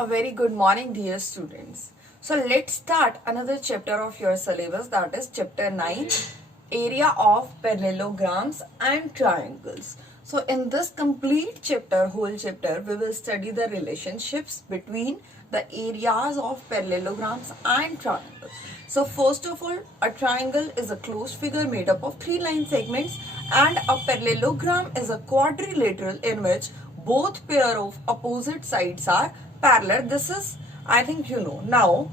A very good morning, dear students. So let's start another chapter of your syllabus, that is chapter 9, area of parallelograms and triangles. So in this complete chapter, whole chapter, we will study the relationships between the areas of parallelograms and triangles. So first of all, a triangle is a closed figure made up of three line segments, and a parallelogram is a quadrilateral in which both pair of opposite sides are parallel. This is, I think you know. Now,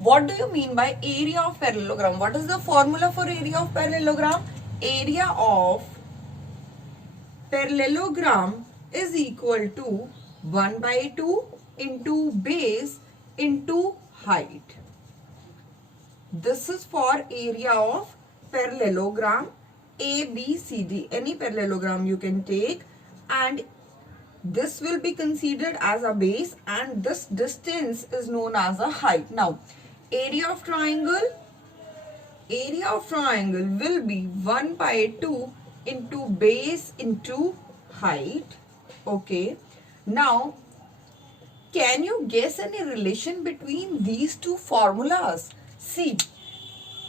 what do you mean by area of parallelogram? What is the formula for area of parallelogram? Area of parallelogram is equal to 1 by 2 into base into height. This is for area of parallelogram ABCD. Any parallelogram you can take, and this will be considered as a base and this distance is known as a height. Now, area of triangle will be 1 by 2 into base into height. Okay. Now, can you guess any relation between these two formulas? See,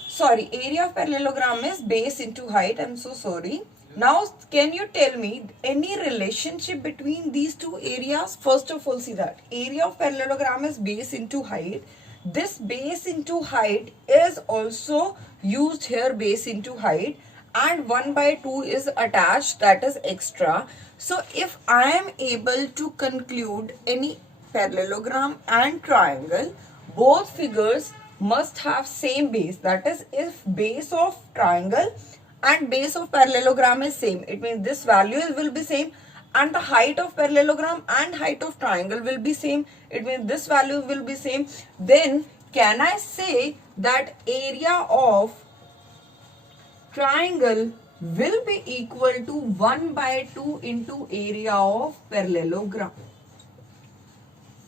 sorry, area of parallelogram is base into height. I'm so sorry. Now, can you tell me any relationship between these two areas? First of all, see that area of parallelogram is base into height. This base into height is also used here, base into height, and 1 by 2 is attached, that is extra. So, if I am able to conclude any parallelogram and triangle, both figures must have same base. That is, if base of triangle and base of parallelogram is same, it means this value will be same, and the height of parallelogram and height of triangle will be same, it means this value will be same. Then can I say that area of triangle will be equal to 1 by 2 into area of parallelogram?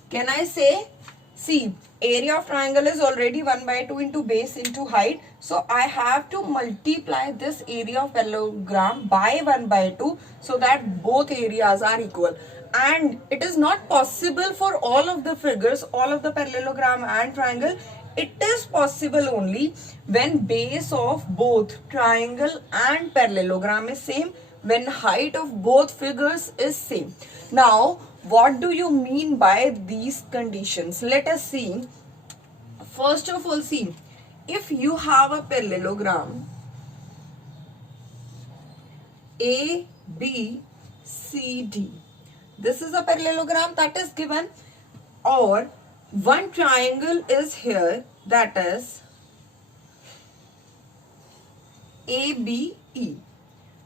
Can I say? See, area of triangle is already 1 by 2 into base into height. So, I have to multiply this area of parallelogram by 1 by 2 so that both areas are equal. And it is not possible for all of the figures, all of the parallelogram and triangle. It is possible only when base of both triangle and parallelogram is same, when height of both figures is same. Now, what do you mean by these conditions? Let us see. First of all, see, if you have a parallelogram A, B, C, D. This is a parallelogram that is given, or one triangle is here, that is ABE.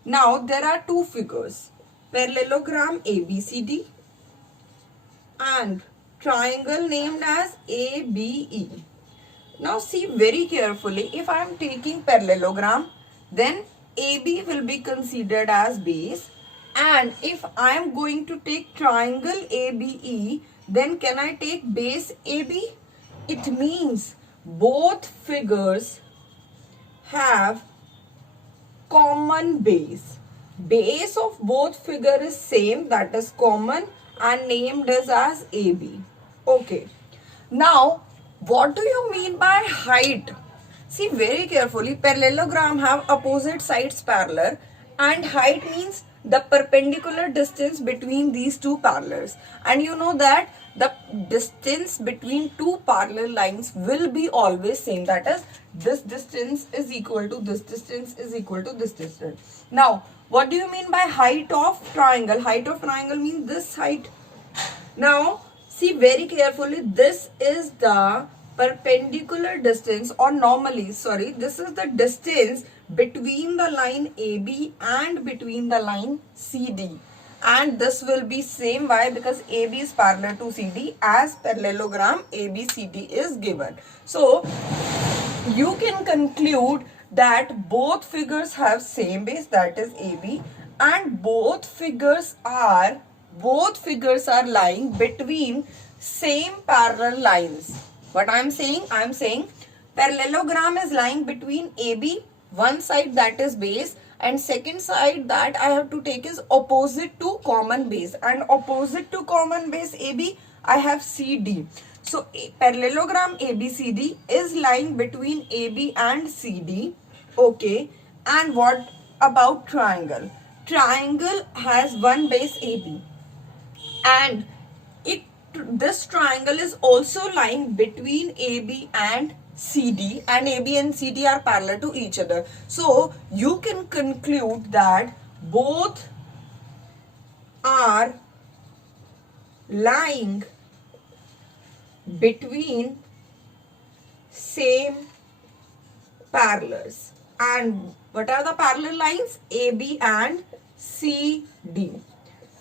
Now, there are two figures, parallelogram ABCD and triangle named as ABE. Now see very carefully, if I am taking parallelogram, then AB will be considered as base, and if I am going to take triangle ABE, then can I take base AB? It means both figures have common base. Base of both figure is same, that is common, and named as AB. Okay. Now, what do you mean by height? See very carefully, parallelogram have opposite sides parallel, and height means the perpendicular distance between these two parallels. And you know that the distance between two parallel lines will be always same. That is, this distance is equal to this distance is equal to this distance. Now, what do you mean by height of triangle? Height of triangle means this height. Now, see very carefully, this is the perpendicular distance, or normally, sorry, this is the distance between the line AB and between the line CD. And this will be same. Why? Because AB is parallel to CD as parallelogram ABCD is given. So, you can conclude that both figures have same base, that is AB, and both figures are lying between same parallel lines. What I am saying parallelogram is lying between AB, one side that is base, and second side that I have to take is opposite to common base, and opposite to common base AB, I have CD. So parallelogram ABCD is lying between AB and CD. Okay. And what about triangle? Triangle has one base AB, and it this triangle is also lying between AB and CD, and AB and CD are parallel to each other. So you can conclude that both are lying between same parallels. And what are the parallel lines? AB and CD.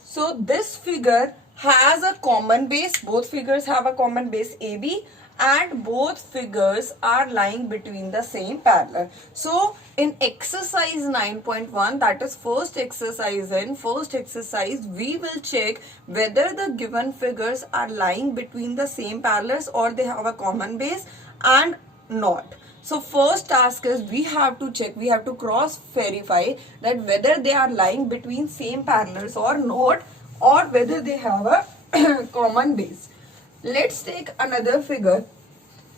So this figure has a common base. Both figures have a common base AB, and both figures are lying between the same parallel. So in exercise 9.1, that is first exercise, we will check whether the given figures are lying between the same parallels or they have a common base and not. So first task is we have to check, we have to cross verify that whether they are lying between same parallels or not, or whether they have a common base. Let's take another figure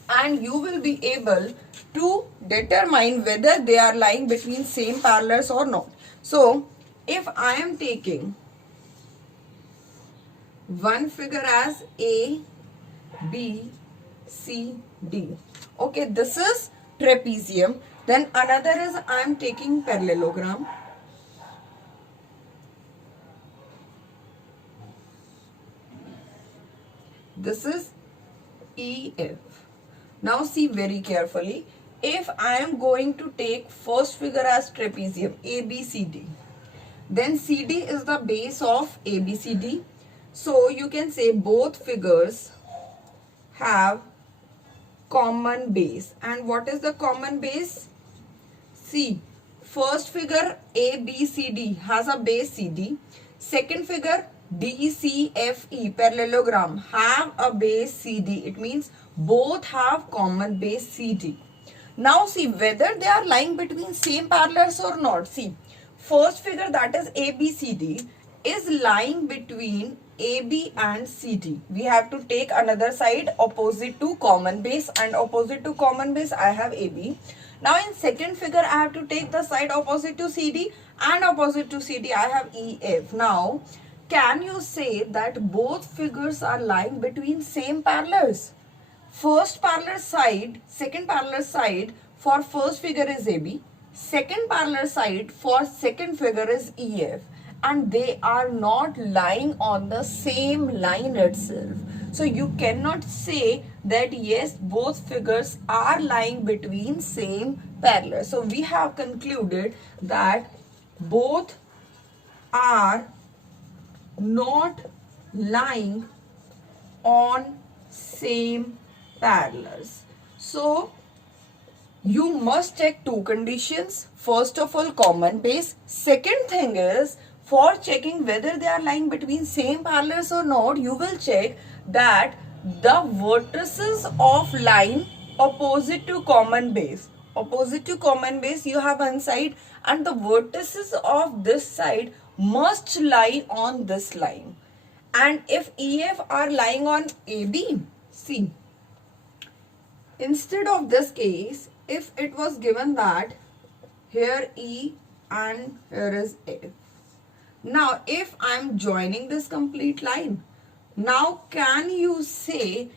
and you will be able to determine whether they are lying between same parallels or not. So if I am taking one figure as A, B, C, D. Okay, this is trapezium. Then another is I am taking parallelogram. This is EF. Now see very carefully. If I am going to take first figure as trapezium, ABCD, then CD is the base of ABCD. So you can say both figures have common base. And what is the common base? See, first figure ABCD has a base CD. Second figure DCFE parallelogram have a base CD. It means both have common base CD. Now see whether they are lying between same parallels or not. See, first figure, that is ABCD, is lying between AB and CD. We have to take another side opposite to common base, and opposite to common base I have AB. Now in second figure I have to take the side opposite to CD, and opposite to CD I have EF. Now can you say that both figures are lying between same parallels? First parallel side, second parallel side for first figure is AB. Second parallel side for second figure is EF. And they are not lying on the same line itself. So you cannot say that yes, both figures are lying between same parallels. So we have concluded that both are not lying on same parallels. So you must check two conditions. First of all, common base. Second thing is, for checking whether they are lying between same parallels or not, you will check that the vertices of line opposite to common base. Opposite to common base you have one side, and the vertices of this side must lie on this line. And if EF are lying on AB, see, instead of this case, if it was given that here E and here is F. Now if I am joining this complete line, now can you say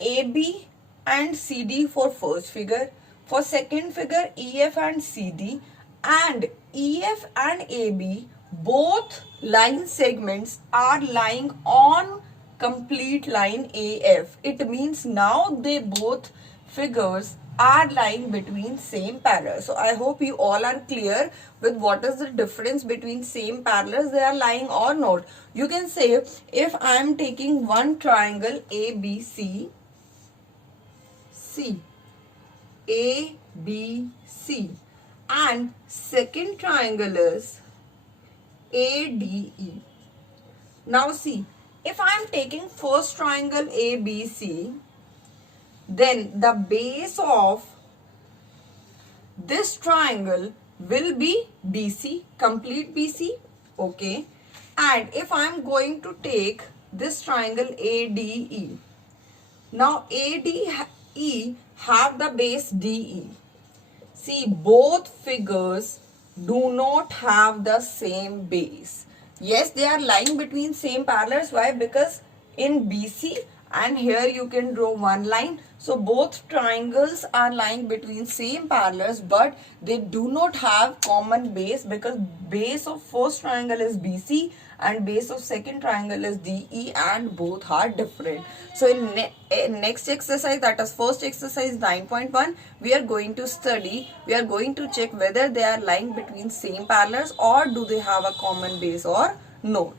AB and CD for first figure, for second figure EF and CD, and EF and AB both line segments are lying on complete line AF. It means now they both figures are lying between same parallels. So I hope you all are clear with what is the difference between same parallels they are lying or not. You can say if I am taking one triangle ABC, ABC, and second triangle is ADE. Now see, if I am taking first triangle ABC, then the base of this triangle will be BC, complete BC, okay. And if I am going to take this triangle ADE. Now ADE have the base DE. See, both figures do not have the same base. Yes, they are lying between same parallels. Why? Because in BC and here you can draw one line. So both triangles are lying between same parallels, but they do not have common base because base of first triangle is BC and base of second triangle is DE, and both are different. So in next exercise, that is first exercise 9.1, we are going to check whether they are lying between same parallels or do they have a common base or not.